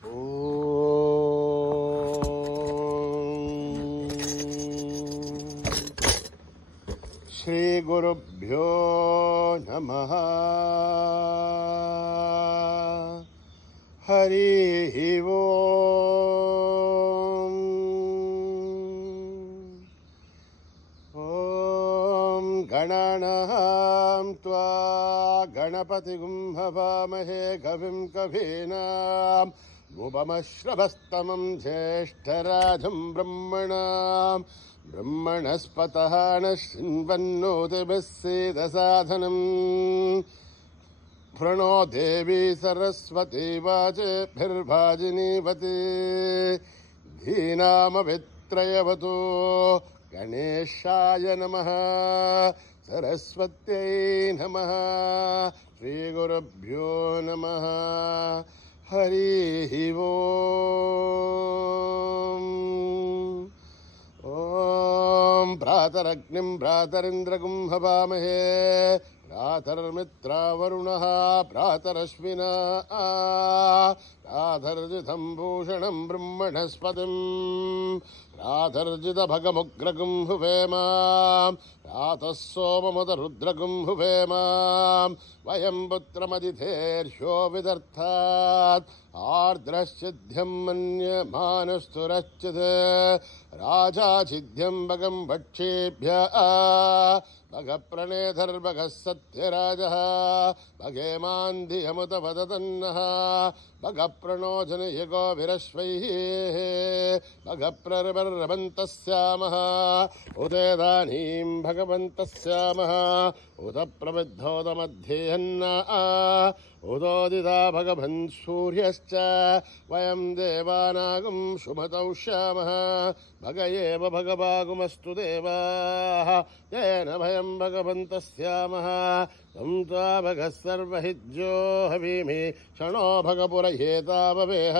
శ్రీ గురుభ్యో నమః. హరి ఓం. ఓం గణానాం త్వా గణపతిగుం హవామహే కవిం కవీనాం ఉపమశ్రవస్తమం జ్యేష్ఠరాజం బ్రహ్మణాం బ్రహ్మణస్పతః నశృణ్వన్నోతిభిः सीदसाधनम्. प्रणो देवी सरस्वती वाचेभिर्भाजिनीवती धीनामभित्रयवतु. गणेशाय नमः, सरस्वत्यै नमः, श्रीगुरुभ्यो नमः. हरि ओम्. ओम भ्रातरग्निं भ्रातरिन्द्रगुं हवामहे भ्रातर्मित्रावरुणः भ्रातरश्विनः भ्रातर्जितं भूषणं ब्रह्मणस्पतिं भ्रातर्जितभगमुग्रगुं हुवेम भ्रातः सोममुदरुद्रगुं हुवेम. वयं पुत्रमदितेर्ह्यो विदर्थात् आर्द्रश्चिद्ध्यं मन्यमानस्तुरश्चित् राजाचिद्ध्यं भगं भक्षेभ्यः भगप्रणेधर्भगः सत्यराजः भगेमान्धियमुत वदतन्नः भगप्रणोजनयगो विरश्वैः भगप्रर्भन्तस्यामः उदेदानीं भगवन्तस्यामः उत प्रविद्धोदमध्येहन्ना उदोदिता भगवन् सूर्यश्च वयं देवानागं शुभतौष्यामः भग एव भगवागुमस्तु देवाः येन भयं भगवन्तस्यामः तं त्वा भगः सर्वहिज्यो हवीमि क्षणो भगपुरयेताववेह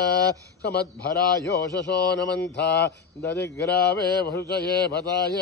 समद्भरायोषसो नमन्था ददिग्रावे भृचये भताय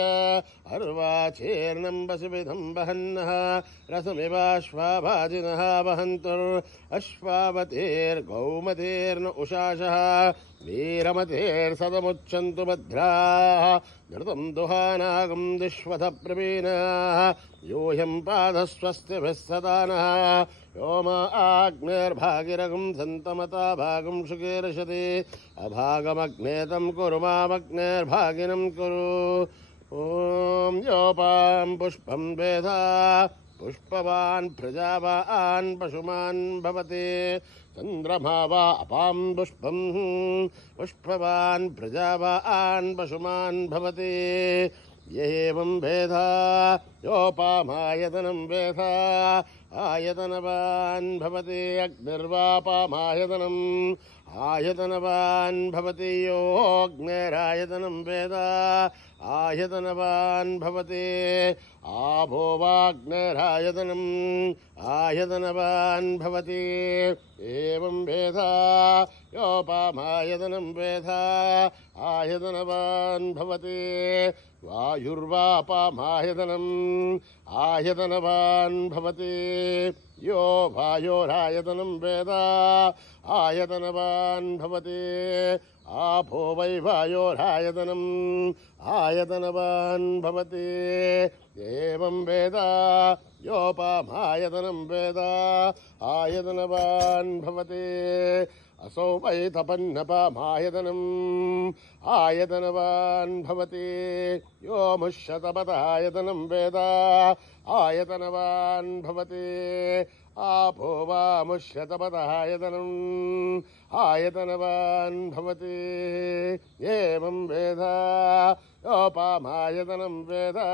अर्वाचेर्नं वसुविधं वहन्नः रसमिवाश्वाभाजिनः वहन्तुर्अश्वावतेर्गौमतेर्न उषाशः वीरमतेर्सदमुच्छन्तु भद्राः घृतं दुहानागं दिश्वथ प्रवीणाः यूयं पादस्वस्तिभिः सदानः व्योम आग्नेर्भागिरगं सन्तमता भागं शुकेर्षति अभागमग्नेतं कुरु मामग्नेर्भागिनं कुरु. ॐ योपां पुष्पं वेधा पुष्पवान् प्रजावान् पशुमान् भवति चन्द्रमा वा अपां पुष्पं पुष्पवान् प्रजावान् पशुमान् भवति. य एवं वेधा योपामायतनं वेधा आयतनवान् भवति अग्निर्वापामायतनम् आयतनवान् भवति योऽग्नेरायतनं वेदा आयतनवान् भवति आभो वाग्नेरायतनम् आयतनवान् भवति. एवं वेदा योपामायतनं वेदा आयतनवान् भवति वायुर्वापामायतनम् आयतनवान् भवति यो वायोरायतनं वेदा आयतनवान् भवति आपो वै वायोरायतनम् आयतनवान् भवति. एवं वेदा योपामायतनं वेदा आयतनवान् भवति असौ वै तपन्नपामायतनम् आयतनवान् भवति यो मुष्यतपदायतनं वेदा आयतनवान् भवति आपो वा मुष्यतपदायतनम् आयतनवान् भवति. एवं वेदा योपामायतनं वेदा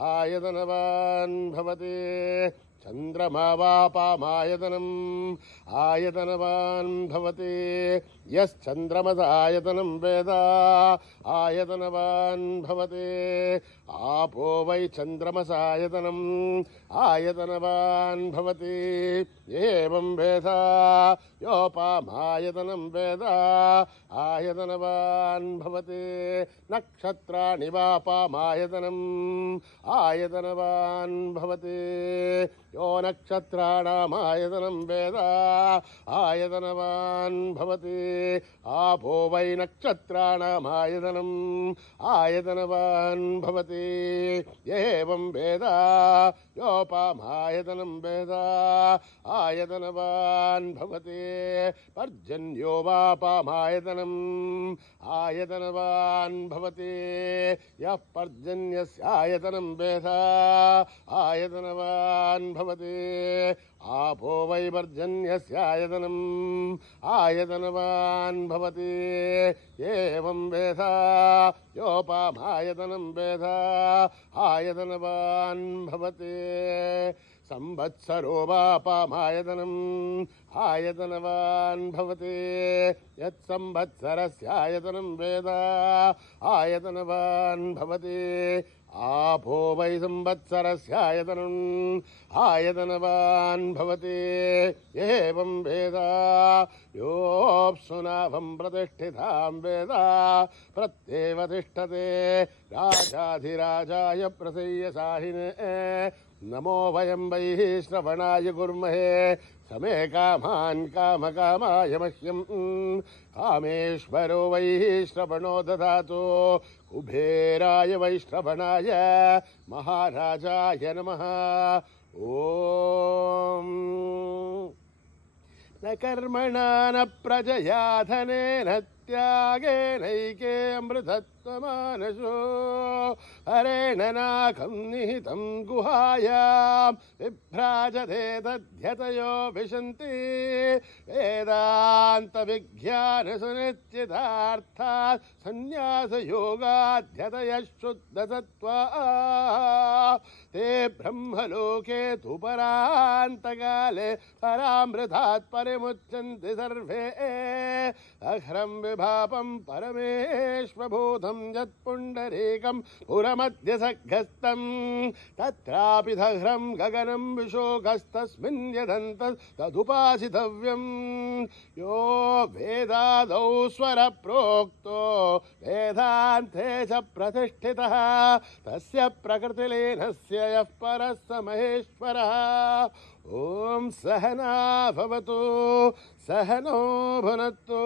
आयतनवान् भवति चन्द्रमा वापामायतनम् आयतनवान् भवति यश्चन्द्रमसायतनं वेदा आयतनवान् भवति आपो वै चन्द्रमसायतनम् आयतनवान् भवति. एवं वेदा योपामायतनं वेद आयतनवान् भवति नक्षत्राणि वापामायतनम् आयतनवान् भवति यो नक्षत्राणामायतनं वेद आयतनवान् भवति आपो वै नक्षत्राणामायतनम् आयतनवान् भवति एवं वेद योपामायतनं वेद आयतनवान् भवति पर्जन्यो वापामायतनम् आयतनवान् भवति यः पर्जन्यस्य आयतनं वेद आयतनवान् भवति आपो वै पर्जन्यस्य आयतनम् आयतनवान् भवति एवं वेद योपामायतनं वेद आयतनवान् भवति संवत्सरो वापामायतनम् आयतनवान् भवति यत्संवत्सरस्य आयतनं वेद आयतनवान् भवति आपो वै संवत्सरस्य आयतनम् आयतनवान् भवति एवं वेद योऽप्सुनाभं प्रतिष्ठितां वेद प्रत्येव तिष्ठते राजाधिराजाय प्रसेयसाहिने नमो वयं वै श्रवणाय कुर्महे समे कामान् कामकामाय मह्यं कामेश्वरो वै श्रवणो ददातु कुबेराय वै श्रवणाय महाराजाय नमः ॐ न कर्मणा न प्रजया धनेन त्यागेनैके अमृतत्वमानसो हरेण नाकं निहितं गुहायां विभ्राजते तद्यतयो विशन्ति वेदान्तविज्ञानसुनिश्चितार्थात् संन्यासयोगाध्यतयः शुद्धसत्त्वा ते ब्रह्मलोके तु परान्तकाले परामृतात् परिमुच्यन्ते सर्वे अघ्रं विभापं परमेश्वभूतं यत्पुण्डरीकं पुरमध्य सघ्रस्तं तत्रापि दघ्रं गगनं विशोकस्तस्मिन् यदन्तस्तदुपासितव्यं यो वेदादौ स्वरप्रोक्तो वेदान्ते च प्रतिष्ठितः तस्य प्रकृतिलीनस्य यः परः स महेश्वरः ॐ सहना भवतु सहनो भुनक्तु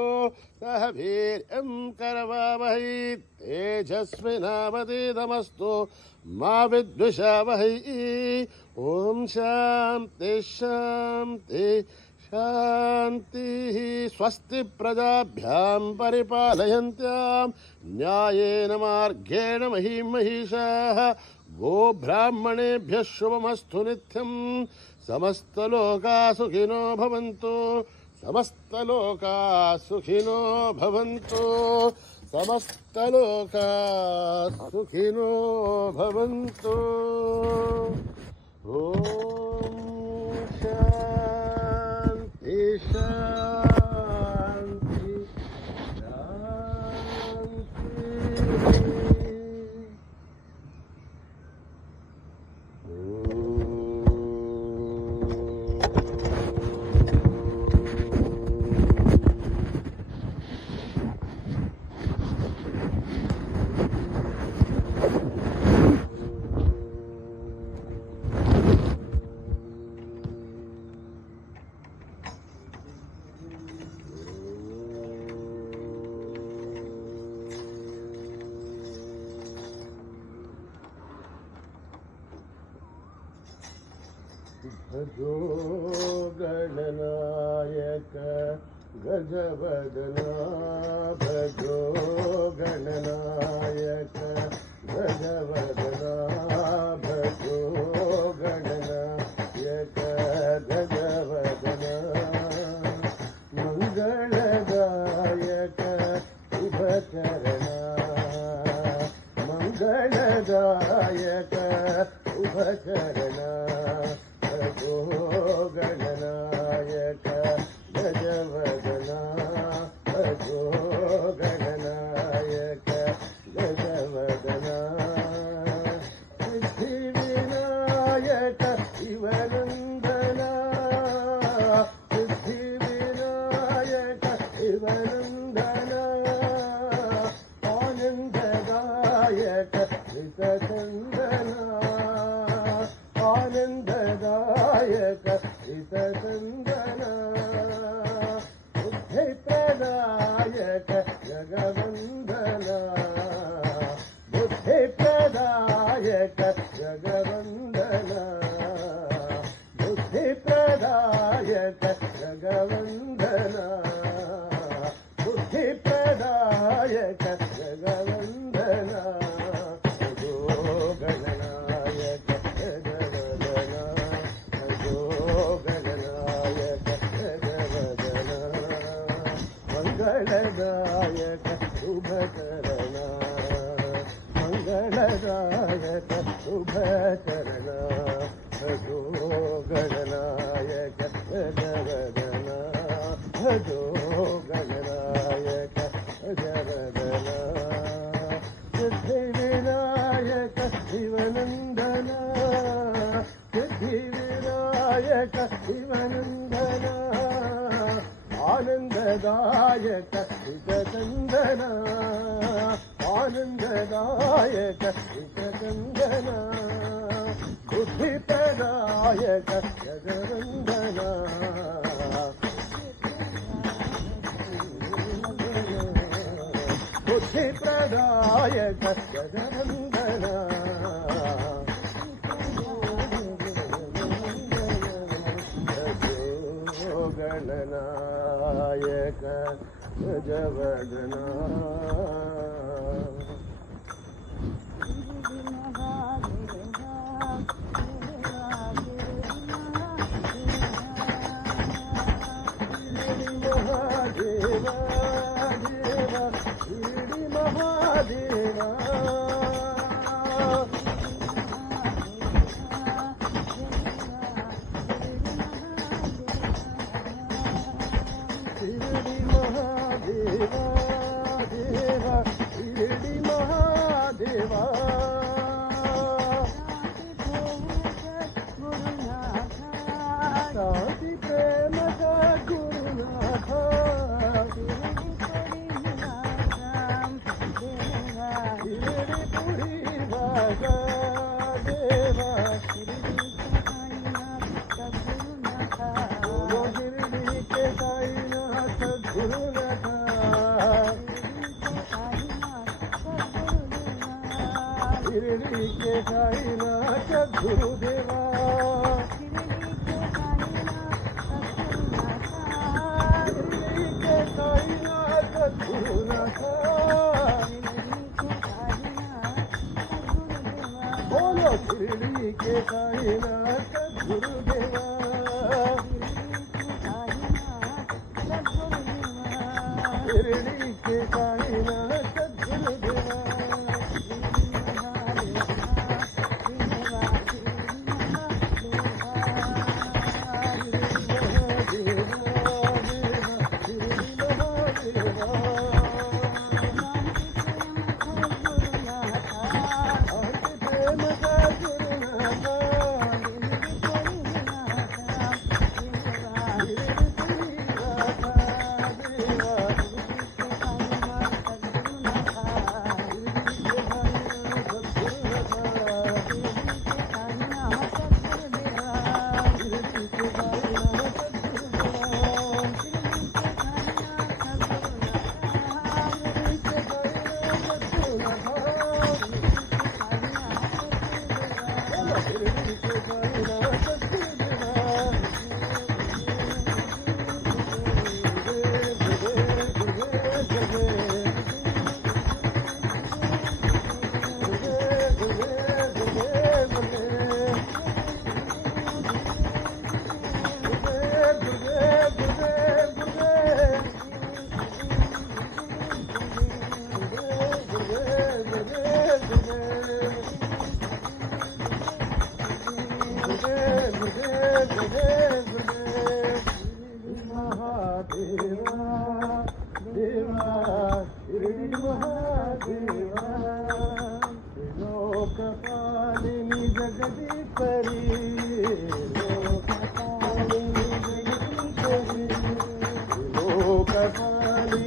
सह वीर्यं करवावहै तेजस्विनावतीतमस्तु मा विद्विषावहै ॐ शान्ति शान्ति शान्तिः स्वस्ति प्रजाभ्यां परिपालयन्त्यां न्यायेन मार्गेण महीं महिषाः वो ब्राह्मणेभ्यः शुभमस्तु नित्यं समस्तलोकाः सुखिनो भवन्तु समस्तलोकाः सुखिनो भवन्तु समस्तलोकाः सुखिनो भवन्तु ॐ शान्ति शान्ति शान्ति भजो गणनायक गजवदना भजो गणनायक गजवदना भजो गणनायक गजवदना मंगलदायक शुभचरणा मंगलदायक शुभचरणा भजो गणनायक गजवदना भजो गणनायक गजवदना सिद्धिविनायक शिवनन्दना सिद्धिविनायक शिवनन्दन आनन्ददायक हितचन्दन आनन्ददायक हितचन्दन बुद्धिप्रदायक जगवन्दन बुद्धिप्रदायक जगवन्दन बुद्धिप्रदायक जगवन्दन बुद्धिप्रदायक जगवन्दन भजो गणनायक जगवदन भजो गणनायक जगवदन मंगलदायक शुभकरण मंगलदायक शुभकरण भजो गणनायक जगवदन भजो गणनायक जगवदन सिद्धिविनायक शिवनन्दन सिद्धिविनायक शिवनन्दन आनन्ददायक हितचन्दन आनन्ददायक हितचन्दन बुद्धिप्रदायक जगवन्दन बुद्धिप्रदायक जगवन्दन भजो गणनायक जगवदन गुरुदेवा बोलो शिरडी के साईनाथ गुरुदेवा शिरडी के साईनाथ गुरुदेवा लोकपालिनी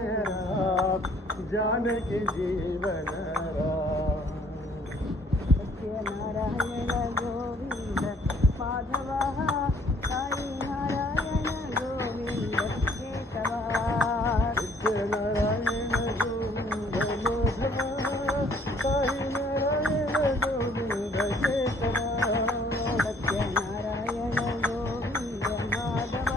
राम जानकी जीवन राम सत्यनारायण गोविंद माधव साई नारायण गोविंद केशव सत्यनारायण गोविंद माधव साई नारायण गोविंद केशव सत्यनारायण गोविंद माधव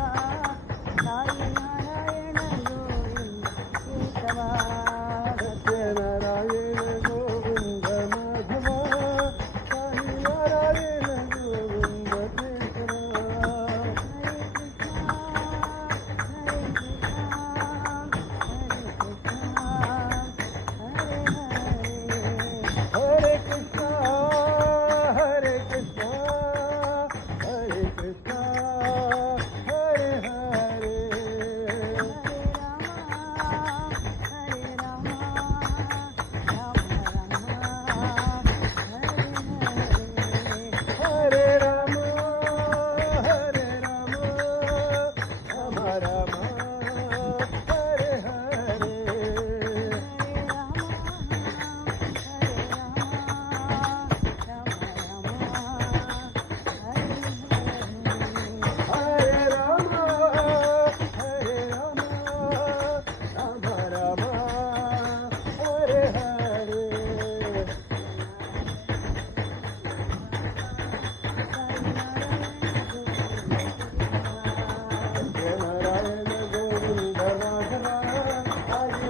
साई नारायण गोविंद केशव सत्यनारायण गोविंद माधव साई नारायण गोविंद केशव हरे कृष्णा हरे कृष्णा हरे कृष्णा हरे हरे हरे राम राम हरे राम हरे राम राम राम हरे हरे हरे राम हरे राम राम राम हरे हरे सत्यनारायण गोविंद माधव साई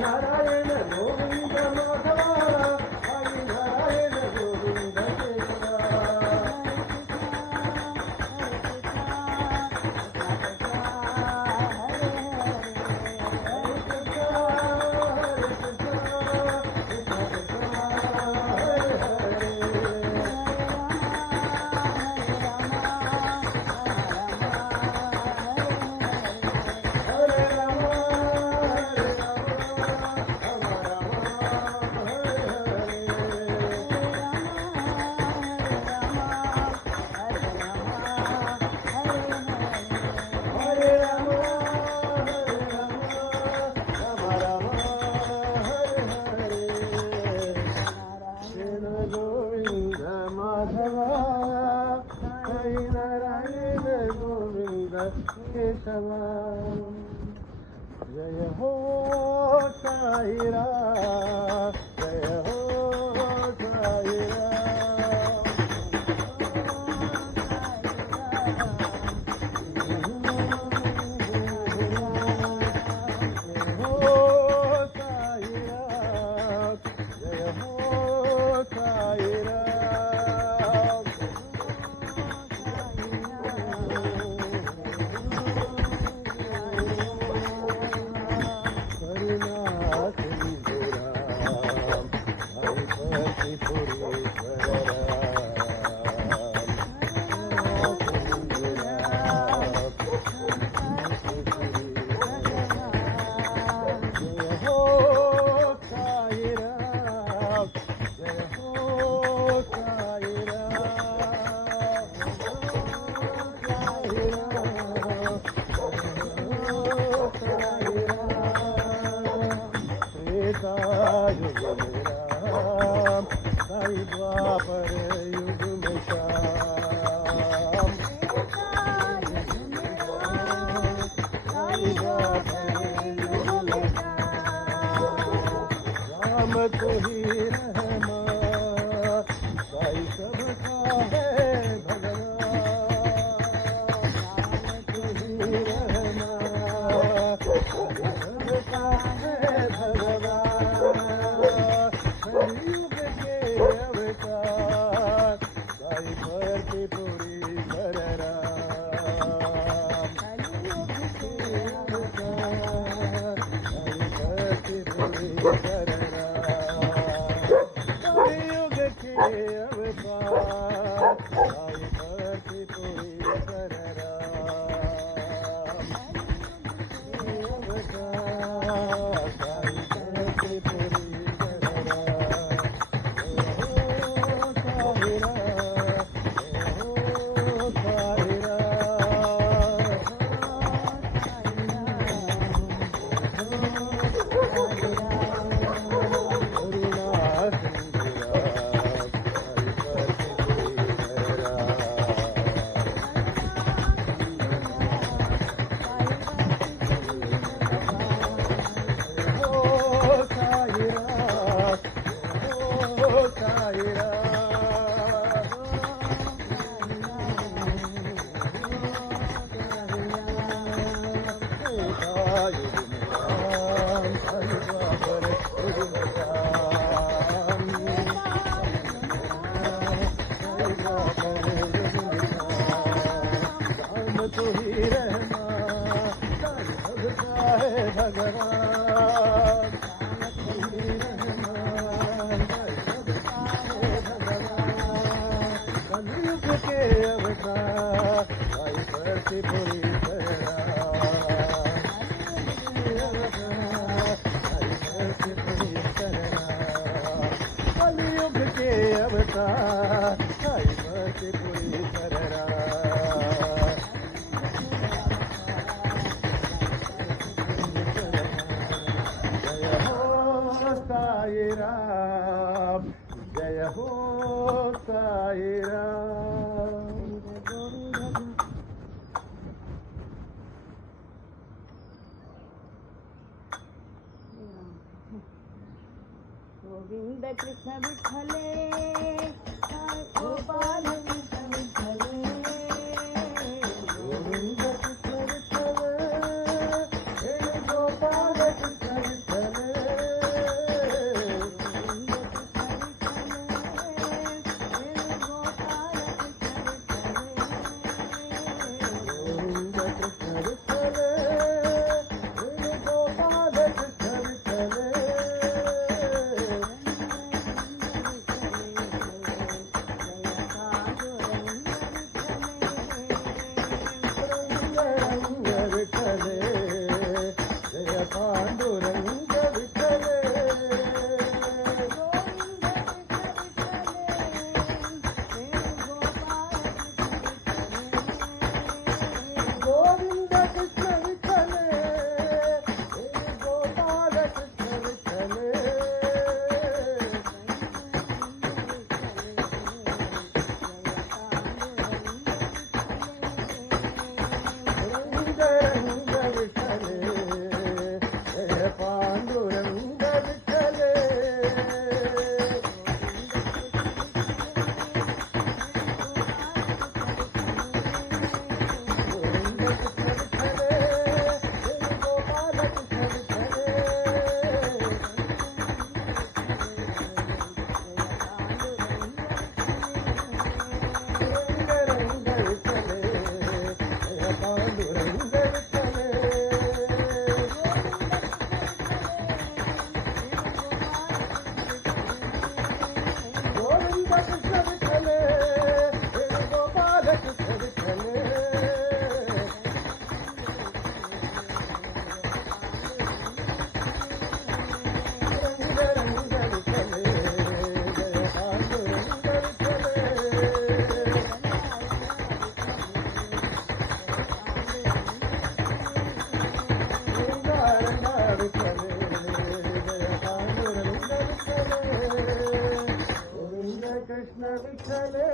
नारायण गोविंद केशव सत्यनारायण गोविंद माधव साई नारायण गोविंद केशव गोविंद माधव साई नारायण गोविंद केशव जय हो साई राम जय हो साई साई द्वापर युग में श्याम राम तू ही रहमा साई सबका है भगवान राम तू ही रहमा साई सबका है भगवान युग के अवतार कलयुग के अवतार साई बरसे पूरी तरह साई राम जय हो साई राम गोविंद कृष्ण विठ्ठले गोपाल कृष्ण विठ्ठले गोविंद कृष्ण विठ्ठल हे गोपाल कृष्ण विठ्ठल गोविंद कृष्ण विठ्ठल हे गोपाल कृष्ण विठ्ठल जय पांडुरंग विठ्ठले गोविंद कृष्ण विठ्ठले हे गोपाल कृष्ण विठ्ठले रंग रंग विठ्ठले जय पांडुरंग विठ्ठले गोविंद कृष्ण विठ्ठले हे गोपाल कृष्ण विठ्ठले रंग रंग विठ्ठले जय पांडुरंग विठ्ठले गोविंद कृष्ण विठ्ठले हे गोपाल कृष्ण विठ्ठले रंग रंग विठ्ठले जय पांडुरंग विठ्ठले रंग विठ्ठले जय पांडुरंग विठ्ठले गोविंद कृष्ण विठ्ठले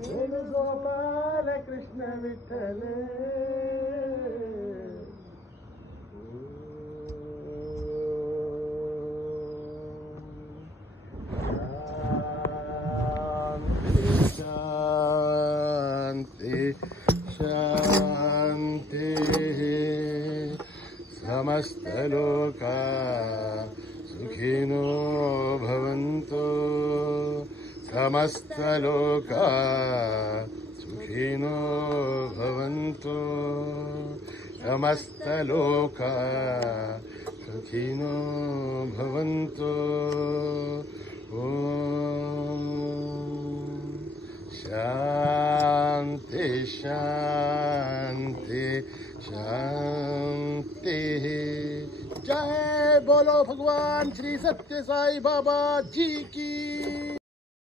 वेणुगोपाल कृष्ण विठ्ठले शांति शांति समस्त लोका सुखिनो भवन्तु समस्त लोका सुखिनो भवन्तु समस्त लोका सुखिनो भवन्तु ॐ शांति शांति शांति जय बोलो भगवान श्री सत्य साई बाबा जी की